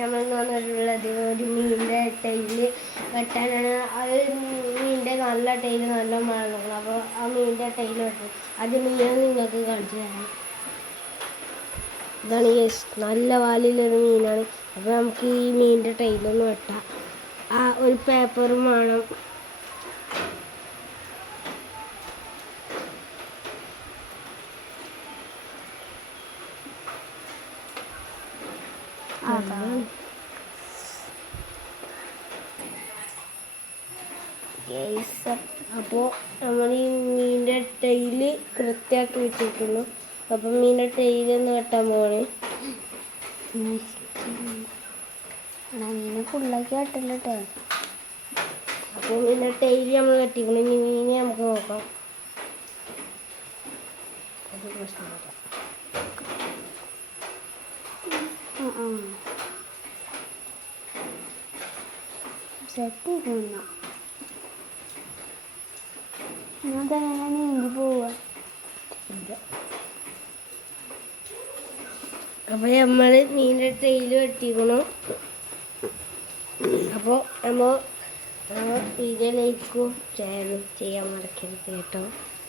നമ്മൾ വന്നിട്ടുള്ളത് ഒരു മീനിൻ്റെ ടൈല് വെട്ടാനാണ്. അത് മീനിൻ്റെ നല്ല ടൈല് നല്ല മണം. അപ്പോൾ ആ മീനിൻ്റെ ടൈല് വെട്ടും. അത് മീനെ നിങ്ങൾക്ക് കാണിച്ചു തരാം. ഇതാണ് നല്ല വാലിലൊരു മീനാണ്. അപ്പോൾ നമുക്ക് ഈ മീനിൻ്റെ ടൈലൊന്ന് വെട്ടാം. ആ ഒരു പേപ്പറും വേണം. അപ്പോൾ നമ്മൾ ഈ മീനിൻ്റെ ടൈല് കൃത്യമാക്കി വെച്ചിട്ടുള്ളൂ. അപ്പം മീനിൻ്റെ ടൈലൊന്ന് വെട്ടാൻ പോവാണ്. മീനെ ഫുള്ളാക്കി വെട്ടില്ല കേട്ടോ. അപ്പോൾ മീനിൻ്റെ ടൈല് നമ്മൾ വെട്ടിക്കണം. ഇനി മീനെ നമുക്ക് നോക്കാം. അത് പ്രശ്നമില്ല. സെറ്റ് ചെയ്തു ഞാൻ നീന്തി പോവുക. അപ്പോൾ നമ്മൾ മീനിൻ്റെ ടൈല് വെട്ടിക്കണം. അപ്പോൾ നമ്മൾ വീഡിയോ ലൈക്കും ഷെയറും ചെയ്യാൻ മറക്കരുത് കേട്ടോ.